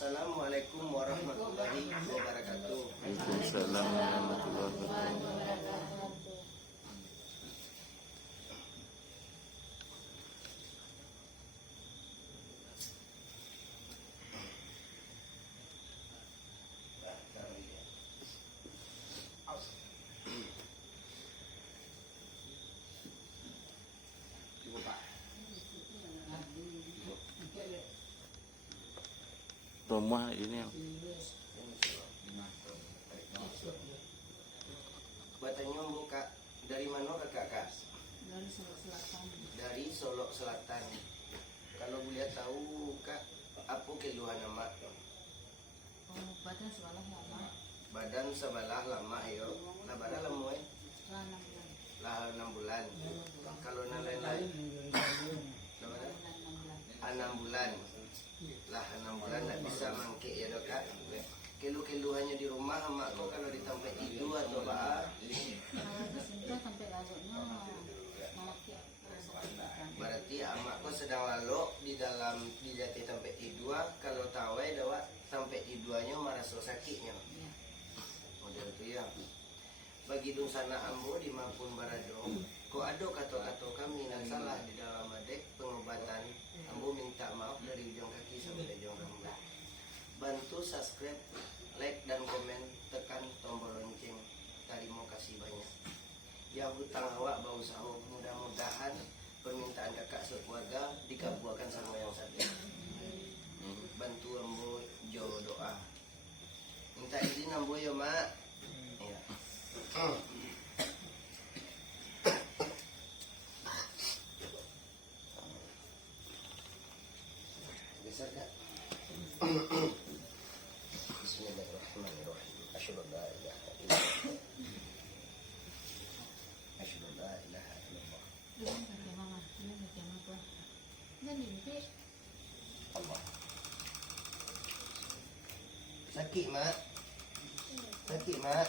Assalamualaikum warahmatullahi wabarakatuh. Waalaikumsalam warahmatullahi wabarakatuh. Rumah ini Batanya buka dari mana kakak? Dari Solok Selatan. Dari Solok Selatan. Kalau boleh tahu kak, apa keluhan nama? Oh, badan sebelah lama. Badan sebelah lama yo. Nah badan lama Setelah 6 bulan. lah 6 bulan. Kalau yang lain-lain, Bulan 6 bulan. 6 bulan. Lah 6 bulan tak bisa mangkik ya dok kak. Kelu-keluhannya di rumah mak kok kalau di tempat tidur atau apa? Kalau kesentuh sampai laluknya melekit rasa. Berarti amak kok sedang lalu di jati tempat tidur. Kalau tawai dawa sampai tidurnya merasa sakitnya. Ya. Model itu ya. Bagi dong sana ambo di Mampun Barado, kok ada kata-kata kami yang salah di dalam adek pengobatan. Ambo minta maaf dari ujung kaki sampai ujung rambut. Bantu subscribe, like dan komen, tekan tombol lonceng. Terima kasih banyak. Ya hutang awak bau sahur, mudah-mudahan permintaan kakak sekeluarga dikabulkan sama yang satu. Bantu ambo jo doa. Minta izin ambo ya mak. Ya. Besar kak. Bismillahirrahmanirrahim. Asyhadu an la ilaha illallah. Asyhadu an la ilaha illallah. Ini pakai mama, ini pakai apa? Ini mimpi. Allah. Sakit mak. Sakit mak.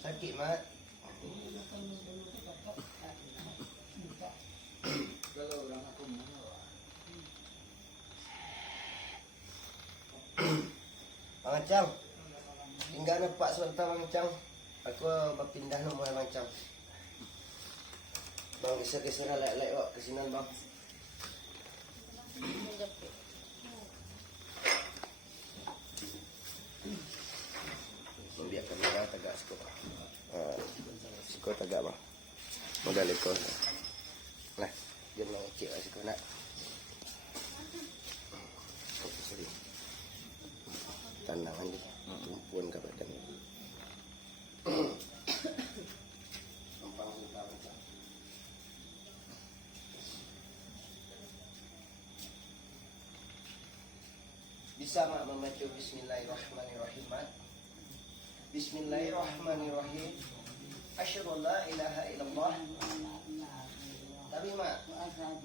Sakit mak. Bang Acang, tinggal nampak sebentar Bang Acang. Aku berpindah nomor Bang Acang. Bang geser-geser like wak ke sini bang. Biar kamera tegak skop. Skop tegak bang. Modal ekor. Nah, dia nak cek lah skop nak. Sorry. Tandangan dia. Tumpuan ke badan. Gampang sebentar macam. Bisa mak membaca Bismillahirrahmanirrahim mak? Bismillahirrahmanirrahim. Asyhadu an la ilaha illallah. Tapi mak, insyaallah.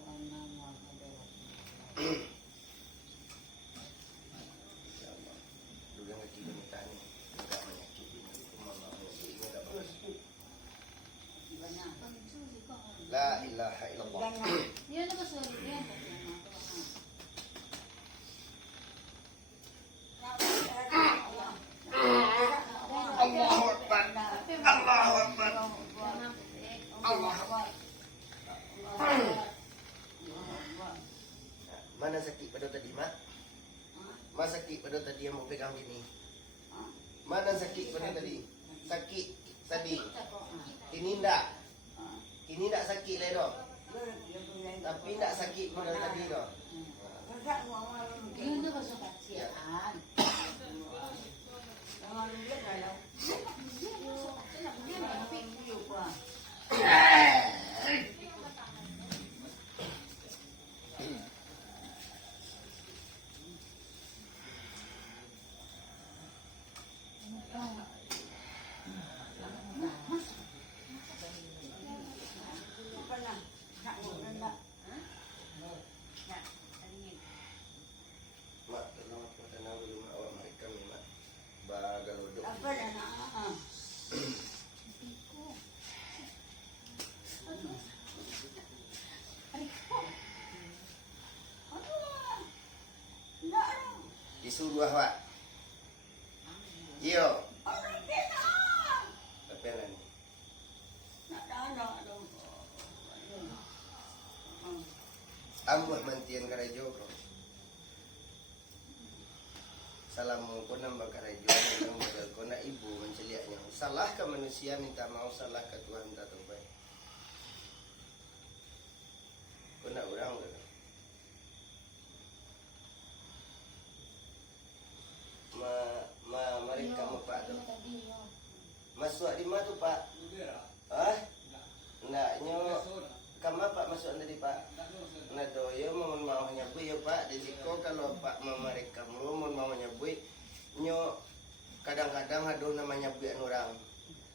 Dulu kaki kita ni enggak menyakiti. Mama enggak bagus. La ilaha illallah. Dia tu pasal dia. Allahu Akbar. Allahu Akbar. Allah. Mana sakit pada tadi mak? Mana sakit pada tadi yang mau pegang gini? Mana sakit pada tadi? Sakit tadi. Ini ndak. Ini ndak sakit lah dok. Tapi ndak sakit pada tadi dok. Ini tu pasal kasihan. Mak, tolong aku tenang dulu mak. Disuruh Pak. Iyo. Apa yang lain? Ambuh mantian karajo ko. Salamu ko nambah karajo yang modal ko na ibu menceliaknya. Salah ke manusia minta maaf, salah ke Tuhan minta taubat. Ko na orang ko. Mari kamu Pak tu. Masuk di mana tu Pak? Ah? Naknya kamu Pak masuk tadi Pak? Nah doyo mohon mau nyabui ya Pak. Di siko kalau Pak mamarik kamu mohon mau nyabui nyo kadang-kadang aduh namanya buian orang.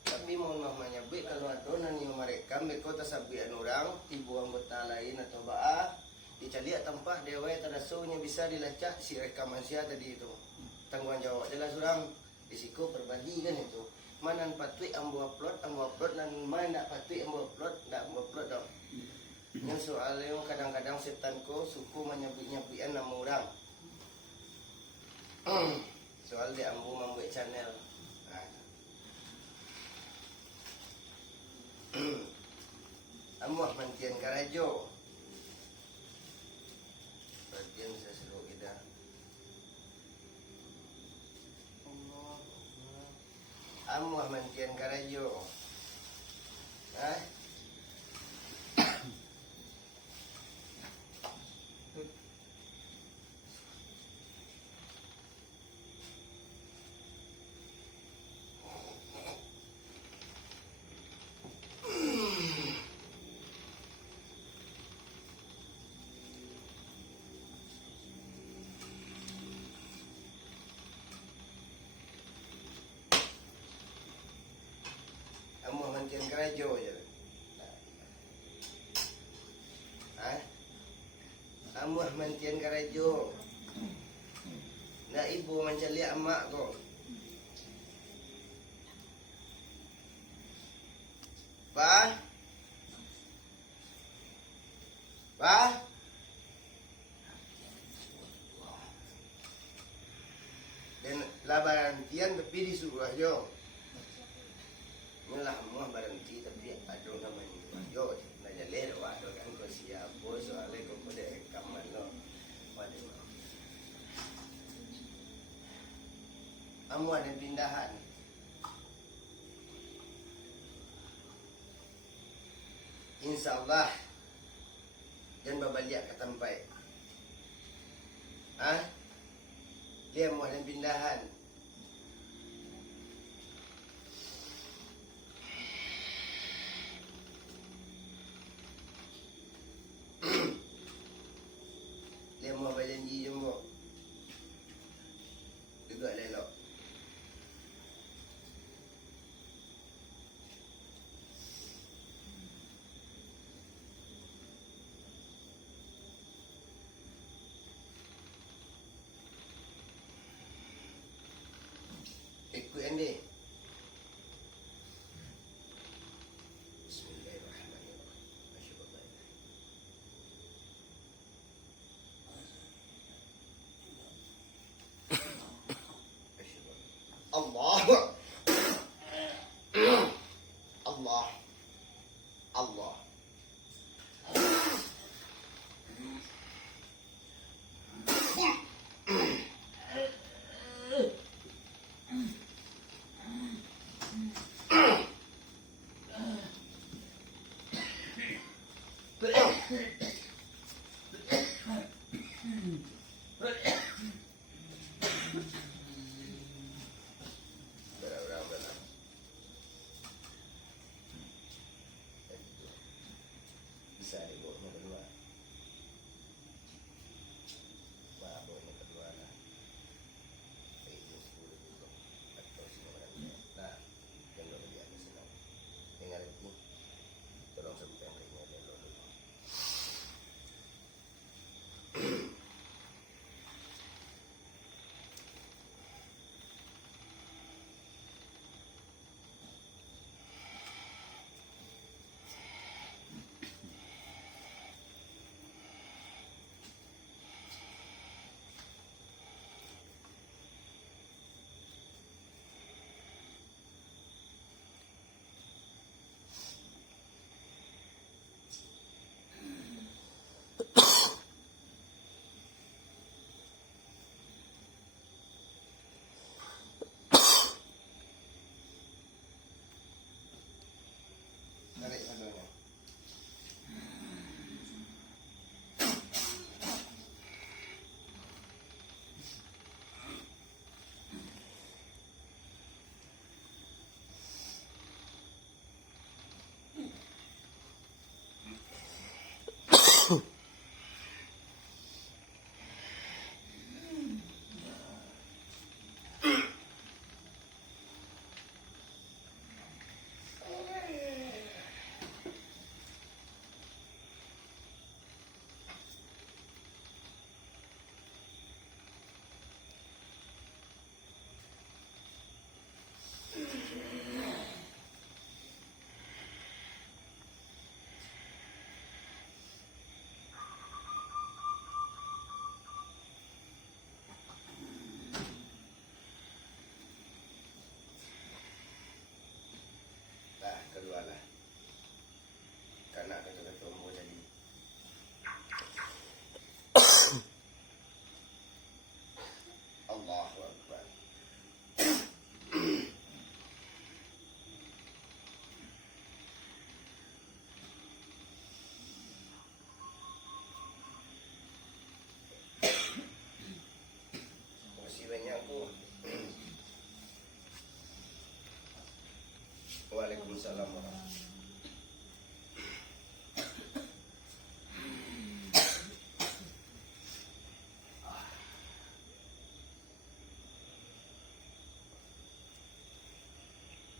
Tapi mohon mau nyabui kalau aduh nani mereka mereka tasabian orang ibu anggota lain atau baah dicari tempat dewa tadasunya bisa dilacak si rekaman sia tadi itu. Tanggung jawab adalah surang risiko berbagi kan itu. Mana patut ambu upload dan mana patut ambu upload dong. Yang soalnya kadang-kadang setanku suku menyebut-nyebutan nama orang. Soal dia ambu membuat channel. Ambu mantian karajo. Mantian saya seru kita. Ambu mantian karajo. Hah? Ambu mantian karajo je. Hah? Ambu mantian karajo. Nak ibu mencari emak ko. Pa? Pa? Dan labaran tian tapi disuruh aja. Melah muah berhenti tapi ada namanya yo nanya leh waduh kan kau siap bos soalnya kau pada kaman lo waduh amu ada pindahan insyaallah dan babaliak ke tempat dia mau ada pindahan. Dia mau berjanji jumbo. Juga lelok. Ikut Andy. Allah Allah Allah Waalaikumsalam warahmatullahi.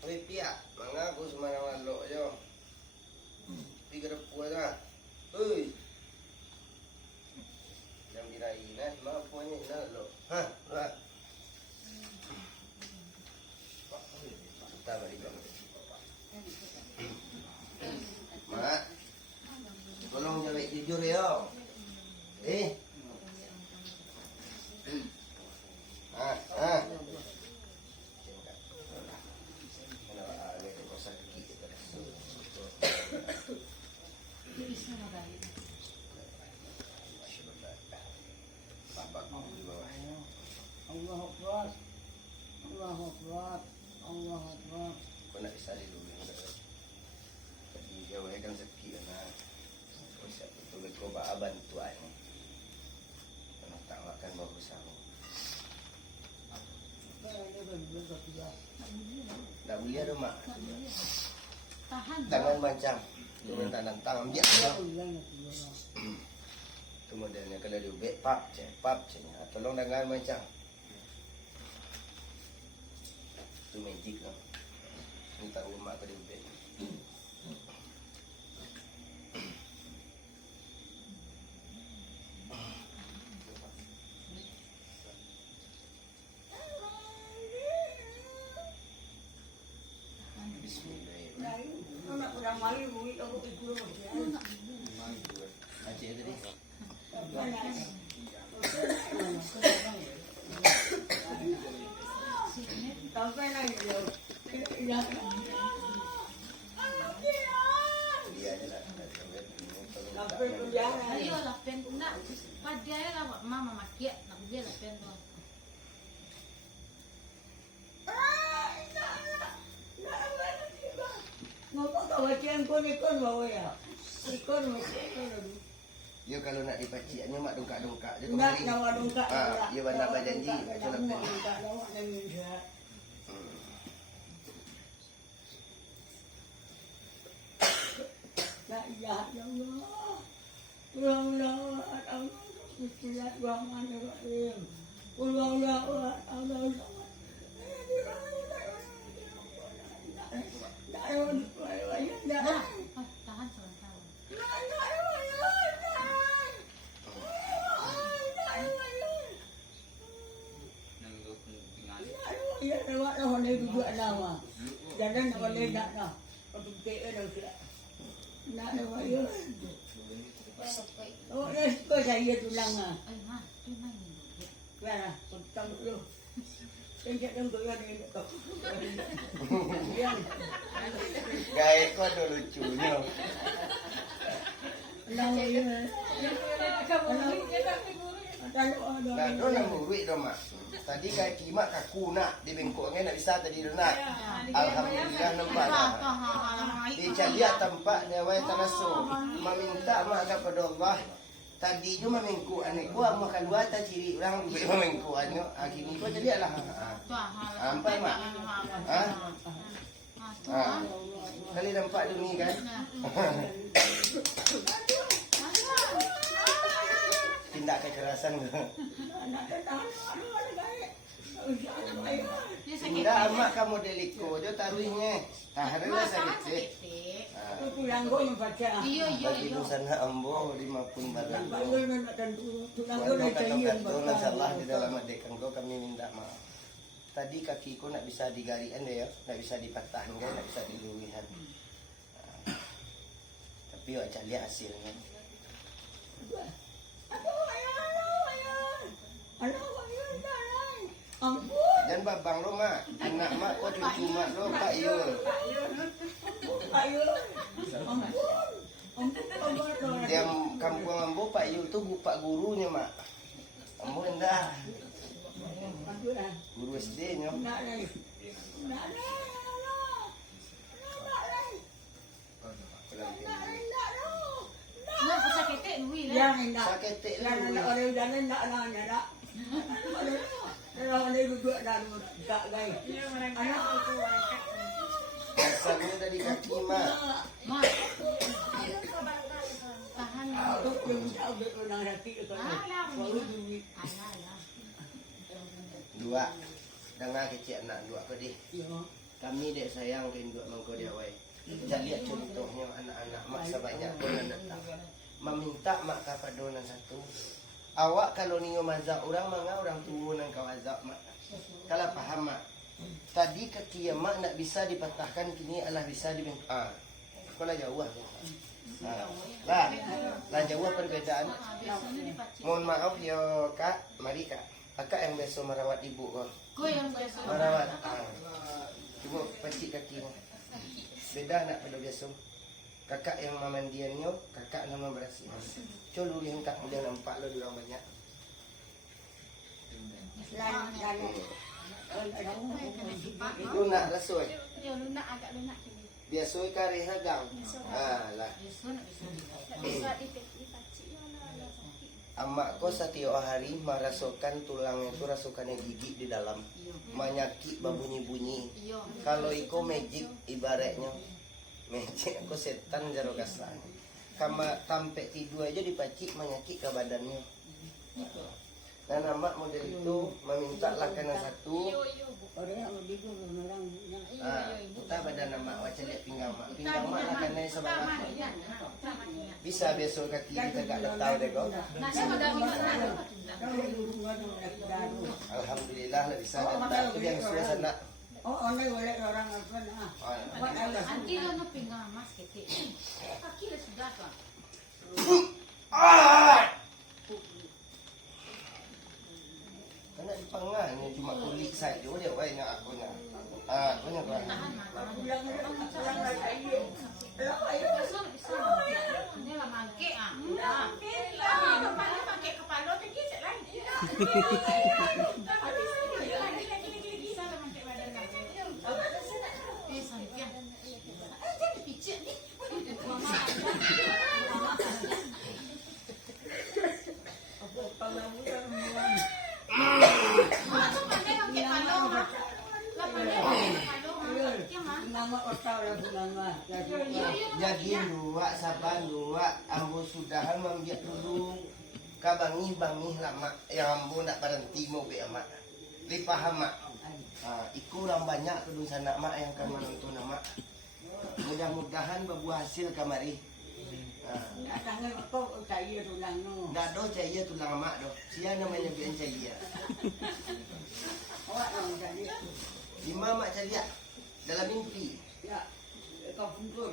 Oi pia, mengaku semana lo yo. Tiga puas lah. Oi. Jam dirai nah, mampunya nah lo. Hah, lah. Kita balik dulu. Mak, tolong jawab jujur ya. Allahu Akbar. Allahu Akbar. Allahu Akbar. Kau nak bisa dulu yang jadi jawabkan sekian lah. Kau siap betul kau bantu aku. Kau tak makan bagus aku. Tak boleh ada mak. Tahan. Tangan macam turun tangan dia. Tu modelnya kalau dia pap je. Tolong tangan macam. Tu magic lah. Ni tahu mak pada ubek. Bismillahirrahmanirrahim. Nak kurang mari murid aku ikut dia. Acik tadi. Sampai lagi dia. Ya. Dia je lah. Sampai kuliah. Ayo lah pen nak. Pada lah mama makia nak dia lah pen tu. Ngapa kau baca ikon bawa ya? Ikon. Dia kalau nak dipaciknya mak dongkak-dongkak je Nak kemarin. nyawa dongkak. Dia nak berjanji macam apa? Dongkak nyawa dengan dia. La ilaha illallah. Wallahu akbar. Bismillahirrahmanirrahim. Wallahu akbar. Nah, tahan sebentar. Ya, lewat lah orang itu juga nama. Jangan orang lain nak nak. Kalau kita ada sudah. Nak lewat ya. Oh, dah suka saya tulang ah. Ayo ha, tu main dulu. Nah, potong dulu. Pencet dong kau yang ini kau. Yang. Gaya kau ada lucunya. Nama ya. Ada Nah, tu nak murid tu mak. Tadi kaki mak kaku nak di bengkok kan nak bisa tadi tu nak. Alhamdulillah nampak dah. Dia cari tempat dia wai tanasu. Meminta mak kepada Allah. Tadi tu memengku anak gua mak keluar tak ciri orang duit memengku anu. Kini gua jadi lah. Nampak mak? Kali nampak tu ni kan. Tindak kekerasan tu. Tidak amak kamu deliko jo taruhnya. Taharlah sakit. Pulang kau membaca. Iyo. Bagi sana ambo 50 barang. Bayar nak tentu. Tulang kau Walau nak cari yang kata salah di dalam adekan kau kami minta maaf. Tadi kakiku nak bisa digarian deh ya, nak bisa dipatahan kan, nak bisa diluihan. Tapi wajah lihat hasilnya. Ampun. Dan babang lo mak, anak mak kau cucu mak lo Pak Yul. Ayo. Ampun. Ampun. Dia kampung ambo Pak Yul tu pak gurunya mak. Ambo dah Ampun lah. guru SD nya. Nak lagi. Nak lagi. Nah, pasal ketek nui lah. Yang nak. Sakit Yang nak lah. orang jalan nak nanya nak. Orang ni duduk dah tak gay. Anak Pasangnya tadi kaki mak. Ma. Tahan. Aku yang tahu dia orang hati itu. Baru duit. Dua. Dengar kecil anak dua kau deh. Ya. Kami dek sayang kain dua mangkau dia wai. Kita lihat contohnya anak-anak mak sebanyak pun anak meminta mak kapadonan satu. Awak kalau ningo mazak orang manga orang tua nang kau azab mak. Kalau paham mak. Tadi kaki yang mak nak bisa dipatahkan kini Allah bisa dibentuk. Kau lah jauh lah. Lah jauh perbedaan. Mohon maaf ya kak, mari kak. Kakak yang biasa merawat ibu kau. Kau yang biasa Merawat. Cuba pacik kaki kau. Beda nak pada biasa. Kakak yang memandiannya, kakak nama berasih. Coba lu lihat dia nampak lo orang banyak. Itu nak rasoi. Ya lunak agak lunak. Biasa kari hagang. Lah. Bisa dipacik lah. Amak ko setiap hari merasakan tulangnya itu rasukannya gigi di dalam. Manyaki babunyi-bunyi. Kalau iko magic ibaratnya. Magic aku setan jaro kasan. Kama tampe tidur aja dipacik manyaki ke badannya. Dan amak model itu meminta lakanan satu. Orang yang begitu orang yang Kita badan amak wajah lihat pinggang mak. Pinggang mak lakannya sebelah. Bisa besok kaki kita gak tahu deh kok. Nah, saya ada Alhamdulillah lah bisa datang. Itu yang sudah sana. Oh, orang boleh orang apa nah. Nanti lo no pinggang mas kete. Kaki lah sudah kan. Karena di pangangnya cuma kulit saja dia wah nak aku nak. Aku nak kau. Ini lah mangke ah. Pakai kepala tinggi lagi. Jadi dua saban dua ambo sudahan membiak dulu kabangi bangi lama yang ambo nak berhenti mau be amak lipaham mak iku orang banyak kedua sana mak yang akan menonton mak mudah-mudahan berbuah hasil kamari Tangan kau cahaya tulang no. nggak do cahaya tulang mak do sia namanya bian cahaya Awak nak cahaya. lima mak cahaya dalam mimpi Ya, kau puntur.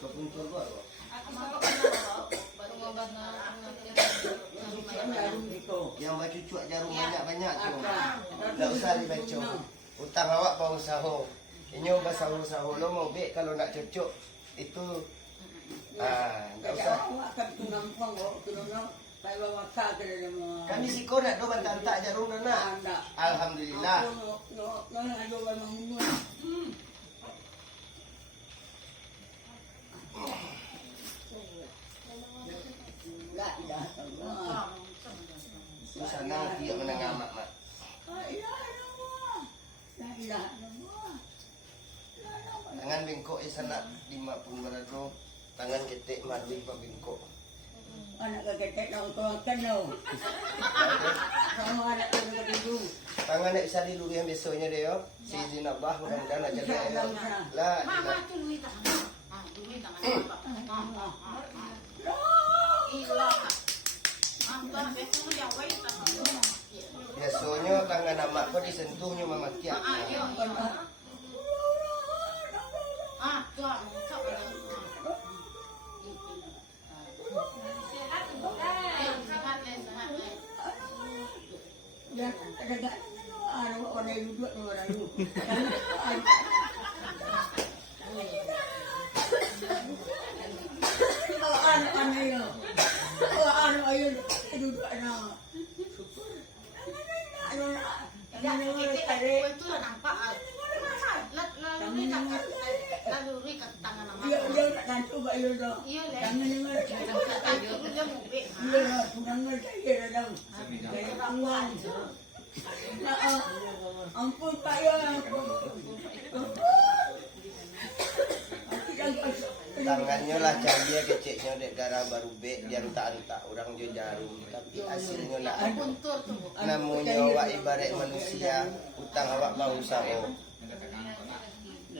kau puntur gua lo Jarum itu. yang baca cuak jarum banyak-banyak tu tak usah dibaca utang awak pak usaha ini bahasa usaha lo mau be kalau nak cocok itu tak usah Awak akan tunang-tunang kau tunang. Saya waktu kerja mau. kan di siko nak do bantak jarum nana alhamdulillah No, ayo bangun. La ilaha illallah. sana dia menengah mak mak La ilaha illallah. La ilaha illallah. tangan bengkok sana 50 berado tangan ketek madu pa bengkok Anak keketek nak tuangkan no. Sama anak tu. tangan nak bisa diluri yang besoknya deh yo si izin abah mudah-mudahan nak jaga lah Mama tu lui tangan. Lui tangan. Ilah. Mama besok dia wait tangan. biasanya tangan amak kau disentuhnya mama kiak Yo. Tu sok. Ya, ada orang yang duduk orang itu. Anak-anak itu. Anak ayo duduk anak. Itu lah nampak. Lalu kat tangan nama. Dia tak gantu pak ayo dah. Iya le. Tangan dengar. Dia mau be. Dia tunangan saya dah. Saya pangwan. Ampun Pak ya, ampun. Tangannya lah dia keceknya dek darah baru be dia tak orang jo jarum tapi hasilnya nak ada. Puntur tuh. Namanya awak ibarat manusia utang awak mau usaha.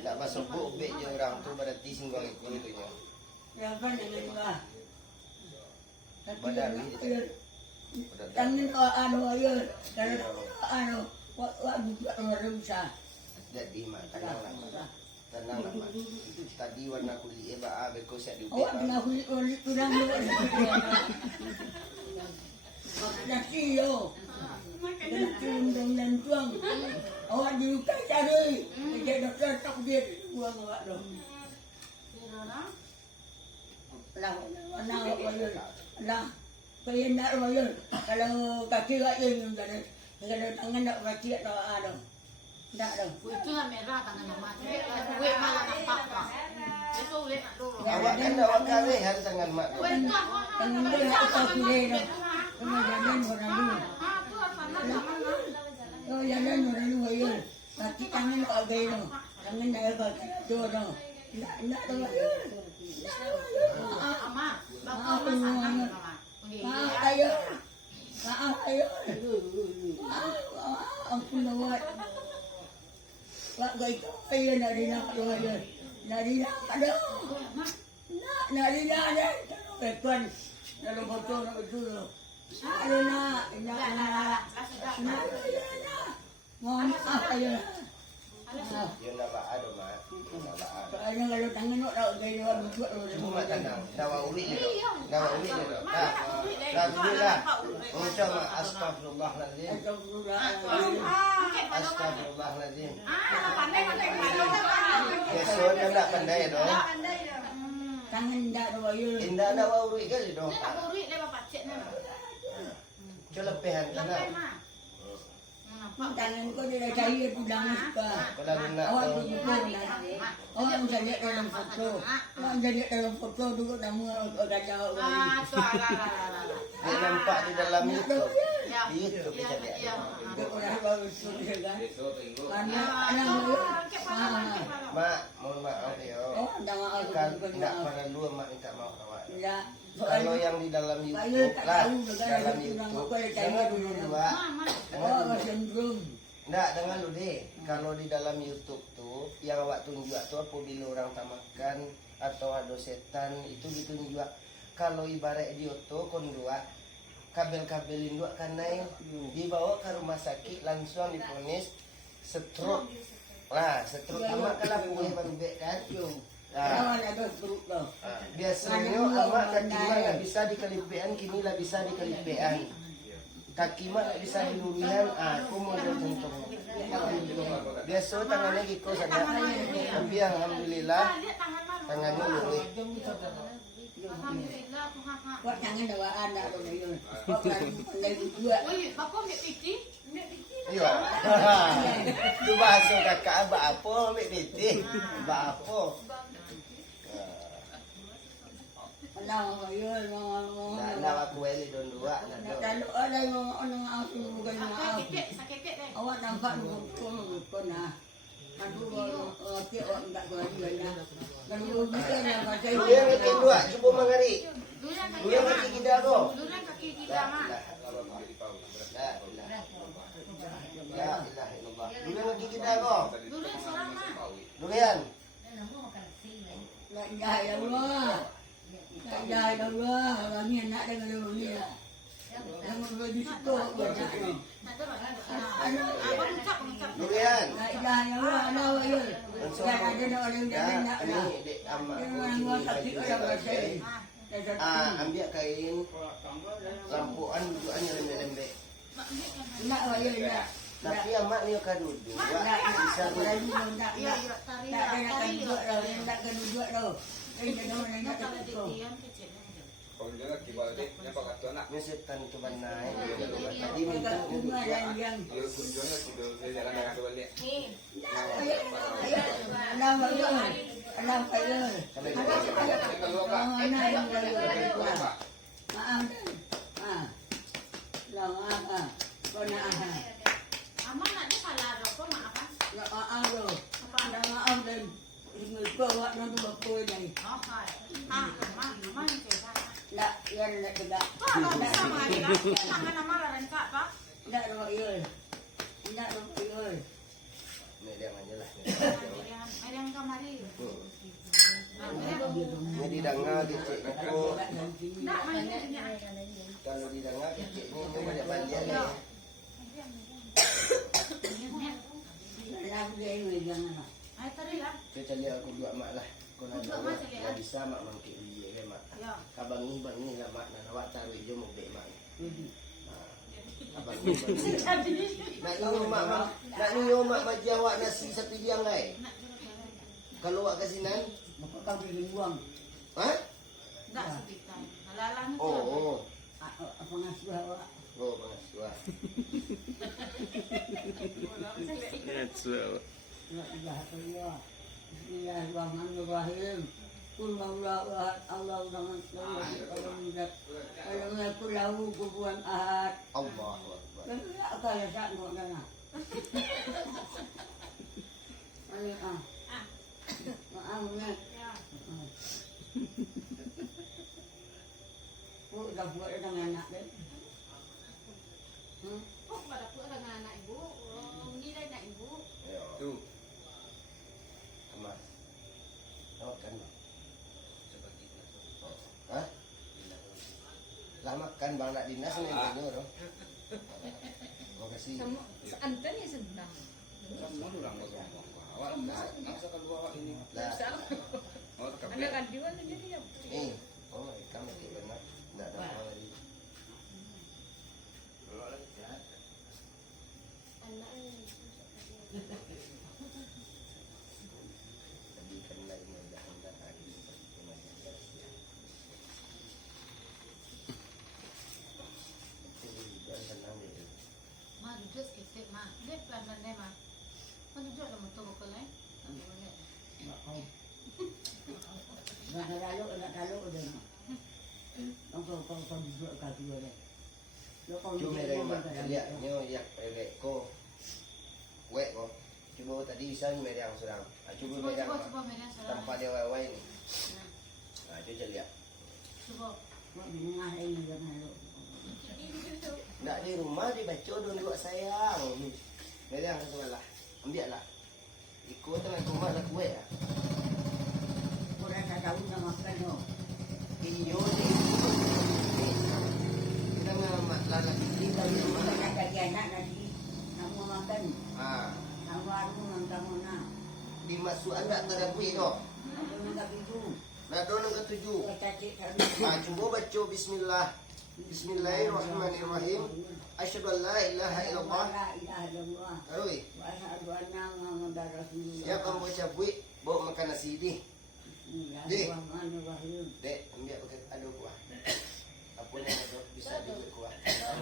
Tak masuk buk be je orang tu berarti singgol ikut itu nya. Ya kan dengan lah. Badari. Tangan anu ayo, kalau wak buka orang usah. Jadi mak tenang lah. Tenang lah mak. Tadi warna kulit ba beko set di Awak kena kulit tulang lu. Nasi yo. Kena tundung dan tuang. Awak diukai cari. Kerja dokter tak dia buang awak tu. Lah, mana awak bayar? Lah, bayar nak bayar. Kalau kaki awak yang kalau tangan nak kaki atau ada. Tak ada. Itu lah merah tangan mama. Kue malah nampak pak. Itu boleh nak dulu. Awak kan awak kawehan tangan mak tu. Kue tu apa? Tangan dia nak kau pilih dah. Kena jalan orang dulu. Tu apa nak mana? Oh jalan orang dulu bayar. Kaki tangan kau gaya tu. Tangan dah kau tu tu. Nak tu bayar. Mama, bapak masak mama. Maaf ayah. Maaf ayah. Ampun awak. Wak gaya tu ayah nak dinak tu ayah. Nak dinak ada. Nak dinak ada. Betul. Dalam botol nak betul. Ada nak. Nak. Mohon maaf ayah. Yo nak ba ada mak. Nak ba ada. Soalnya kalau tangan nak tak gaya orang buat tu. Cuma tenang. Dawa uri ni. Dawa uri ni. Dah. Dah bila. Oh coba astagfirullahalazim. Astagfirullahalazim. Besok dia nak pandai dong. Tangan dah tu ayah. Indah dawa uri kali dong. Nak urut le bapak cek ni. Coba lepehan Lepas tenang. mah. Tangan kau dia dah cari pulang suka. Kalau nak Awak tu. tu lah. Awak bisa lihat dalam foto. Awak bisa lihat dalam foto tu nama gajah. Tu ala. Dia nampak di dalam YouTube. Itu bisa lihat. Dia orang baru suruh kan. Anak Mak, mohon maaf ya. Oh, dah maaf. Kan tidak perlu mak minta maaf awak. Ya. Kalau yang di dalam YouTube lah, dalam YouTube jangan dulu dua. Oh, sendrum. Nggak, dengar lu deh. Kalau di dalam YouTube tuh, yang awak tunjuk tuh apabila orang tak makan atau ada setan itu ditunjuk. Kalau ibarat di YouTube kon dua, kabel-kabelin dua kanai dibawa ke rumah sakit langsung diponis stroke. Lah, stroke amat kalau boleh baru bek kan? Awak ada stroke tu. Biasanya amak kaki mak nggak bisa dikelipean, kini lah bisa dikelipean. Kaki mak nggak bisa dilurian, aku mau contoh. Biasa tangannya kiko saja, tapi alhamdulillah tangannya lurus. Alhamdulillah tu ha. Awak jangan bawa anak tu ni. Awak pandai dua. Oi, bapak ambil piti. Yo, tu bahasa kakak abah apa ambil piti, abah apa? Anak ayah, Nak aku eli don dua, nak kalau ada orang aku bukan maaf. Sakit deh. Awak nampak pun nah. Aku tiap orang tak boleh lah. Kalau bukan yang pasal Lu yang kaki dua, cuba mengari. Lu yang kaki kita aku. Duluan kaki kita mah. Ya ilah illallah. Lu yang kaki kita aku. Duluan seorang mah. Durian. La ilaha illallah. La ilaha illallah. Orang ni nak dengan orang ni. Jangan bagi situ banyak ni. Mengucap. Durian. La ilaha illallah. Allah ayul. Dan ada orang yang nak nak. Ini dek amak. Orang orang sakit orang pasal. Ambil kain lampuan dudukannya lembek-lembek. Nak ayul nak. Tapi amak ni akan duduk. Nak Bisa lagi duduk. nak Ya, nak. ya, tari Tak ada nak duduk dah. Tak ada duduk dah. Ini orang nak Kalau duduk. diam kecil. Ni setan tu banai. Tadi minta duduk. Yang Ni. anak ayul. Anak ayul. Anak yang maaf. Maaf. Maaf. Kau nak Ama nak dia salah apa mak apa? Nak maaf lo. Nak maaf dan ingin bawa nanti bapak ini. Oh hai. Ama yang cerita. Nak yang nak tidak. Oh, no bisa mengajar. Tangan nama laran kak, Pak. Nak nama iya. Nak nama iya. Ini dia aja lah. Ada yang kamari. Ini didengar kecil aku. Nak mana ni? Kalau didengar kecil ni banyak balian ni. Nak dia ini jangan. Ay, tadi lah. Saya cari aku dua mak lah. Kau nak Dua mak cari, nak bisa mak mangkit dia kan mak. Ya. Abang ni lah mak nak awak taruh je mau bek mak. Abang ni. Nak nyo mak bagi awak nasi sapi liang lai. Kalau awak kasinan, Bapak kau pergi buang. ha? Tak sebitan. Halalan tu. Oh. Apa ngasih awak? Oh, pengasuh. That's well. La ilaha illallah. Bismillahirrahmanirrahim. Kul maulahu ahad, Allahu samad, lam yalid walam yulad, walam yakul lahu kufuwan ahad. Allahu Akbar. Kenapa kaya sak kok kana? Ayo ah. Maaf ni. Ya. Oh, dah buat dengan anak dia. Kok pada pun dengan anak ibu. Ni dah anak ibu. Ya. Tu. Amas. Awak kan. Ha? Lah makan bang nak dinas ni dulu tu. Terima kasih. Anten ya sedang. Awak nak keluar awak ini. Lah. Anak aduan tu jadi ya. Eh, oh, kamu tidak benar. Tidak ada apa lagi. Tadi kan lagi menjahan dan hari seperti macam biasa. Itu juga senang itu. Ma duduk sikit ma. Dia pelan-pelan deh ma. Kau duduk dalam motor kau lain. Tak boleh. Nak lalu dia. Kau duduk kat dia dia. Cuma dari mak lihatnya yang pelek ko. Wek ko. Cuma tadi bisa ni merang serang. Cuba merang. Cuba merang serang. Tanpa dia wai ni. Itu je lihat. Cuba. Kau di rumah ini jangan lalu. Nak di rumah dia baca dulu sayang. Merang sebelah. Ambil lah. Ikut tengah rumah nak kuat lah. Kau dah tahu nak makan tu. Iyo ni. Kita ngamat lah lagi. Kita di rumah. Kau nak jadi anak nanti. Kamu makan. Ah, Kamu aku dengan kamu nak. dimasuk anak terapui tu. Kamu nak itu. Nak donong ke tujuh. Kau cacik kami. Cuba baca bismillah. Bismillahirrahmanirrahim. Asyhadu an la ilaha illallah. La ilaha illallah. Aroi. Wa asyhadu anna Muhammadar Rasulullah. Ya kamu baca buik, bawa makan nasi ni. Bismillahirrahmanirrahim. Dek, ambil pakai aduk kuah. Apa yang aduk bisa dibuat kuah.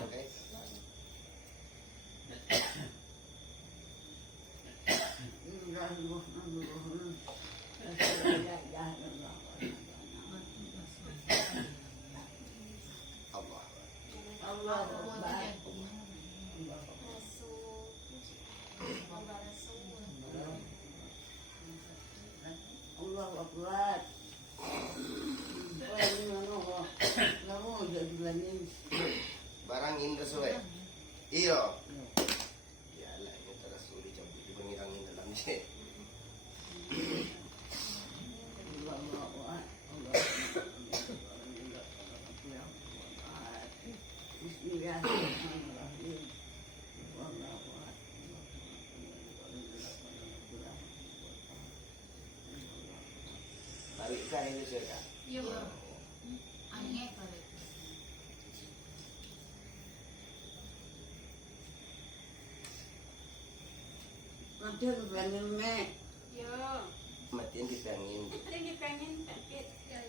Okey. Bismillahirrahmanirrahim. Asyhadu an la ilaha illallah. Allah. Allahu Akbar. Allahu Akbar. Wah, ini mana? Kamu jadi lain. Barang indah suwe. Iyo. Ya lah, ini terus sulit cabut di pengirangin dalam je. Allahu Akbar. Bismillahirrahmanirrahim. Wallahu Akbar. Tarik ikan itu sudah. Ya bro. Aneh kali. Nanti berani mek. Yo. Matiin dipengin. Tinggi pengen sakit. Ya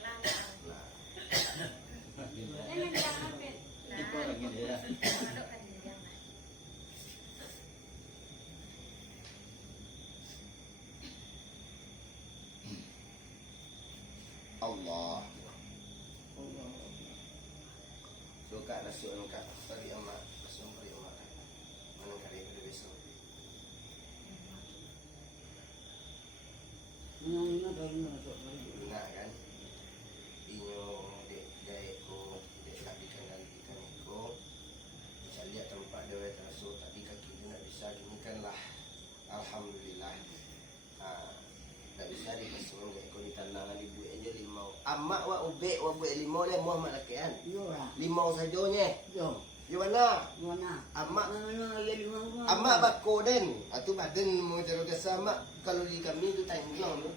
lama. Nah, Jangan jangan pet. Allah. Suka nasi ungkap dari emak, nasi ungkap emak. Mana kali itu so tadi kaki dia nak bisa demikianlah. Alhamdulillah. Tak bisa dipasung kau di tanah di buat aja limau. Amak wa ube wa buat limau le Muhammad lakian. Yo lah. Limau sajonya. Yo. Di mana? Mana? Amak Mana ya di mana? amak bako den. Atu badan mau cara biasa amak kalau di kami tu time long tu.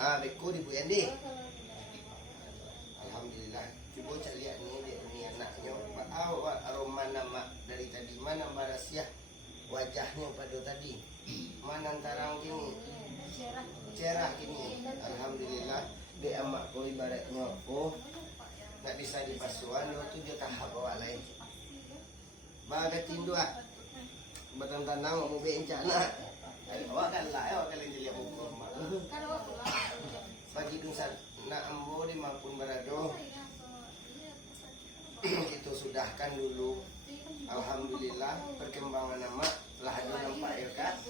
Ah, beko di buat andi. Alhamdulillah. Cuba cak lihat ni anaknya. Aroma nama dari tadi mana barasiah wajahnya pada tadi. Mana tarang kini. Cerah kini. Alhamdulillah. Dia amak kau ibaratnya. Oh, nak bisa dipasuan tu dia tahap bawa lain. Baga tindu batang tanang mau bencana nak. Awak kan lah, awak kan jadi hukum. Bagi dosa nak ambo di maupun berado. Itu sudahkan dulu. Alhamdulillah perkembangan amak lah ada nampak irkat.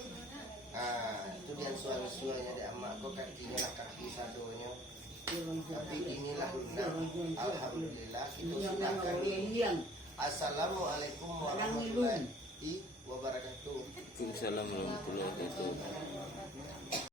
Itu dia suara-suaranya di amak kau kakinya lah kaki sadonya. Tapi inilah lunak. Alhamdulillah itu sudahkan dulu. Assalamualaikum warahmatullahi wabarakatuh. Waalaikumsalam warahmatullahi wabarakatuh.